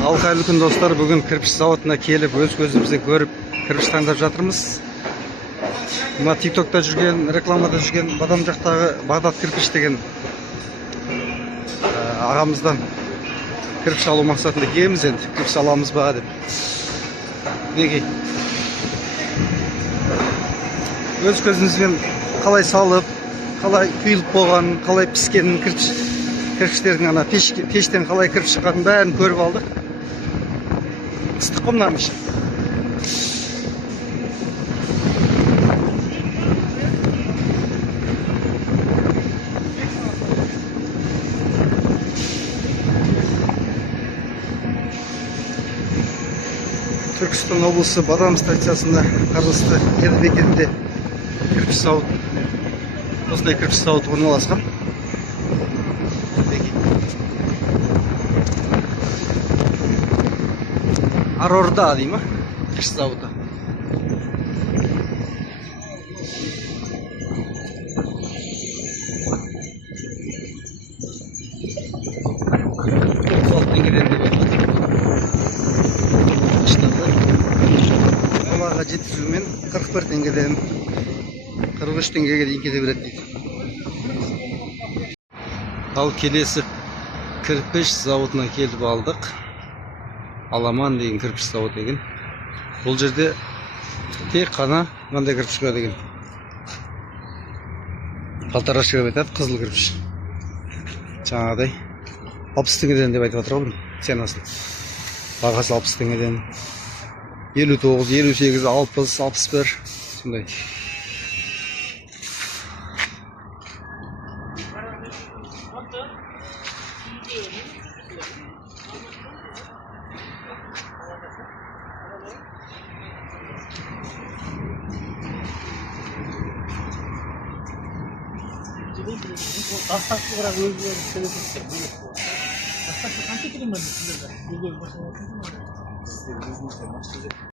Ал қайырлы күн достар, бүгін кірпіш зауытына келіп өз көзімізде көріп кірпіш таңдап жатырмыз. Мына тиктокта жүрген, рекламада жүрген бадам жақтағы Бағдат кірпіш деген ағамыздан кірпіш алу мақсатында келеміз. Енді кірпіш аламыз ба деп. Неге өз көзімізбен қалай салып, қалай құйылып болған, қалай піскенін, кірпіштердің ана пештен қалай кіріп шыққанын бәрін көріп алдық. Ыстық қой мынаның іші. Түркістан облысы Бадам станциясында қарасты елді мекенінде кірпіш зауыты, осындай кірпіш зауыты орналасқан. Арорда дей ма? Кірпіш зауыты. Қалаға жеткізумен 41 теңгеден 43 теңгеге дейін кете береді дейді. Ал келесі кірпіш зауытына келіп алдық. Аламан деген кірпіш зауыты деген. Бұл жерде тек қана мынандай кірпіш бар деген. Қалтараш кіріп айтады, қызыл кірпіш. Жаңағыдай 60 теңгеден деп айтып отыр ғой ценасын. Бағасы 60 теңгеден 59, 58, 60, 61 сондай. Дастарханға бірақ өзгеріп келеді. Дастархан қанша келемін мен сіздерге?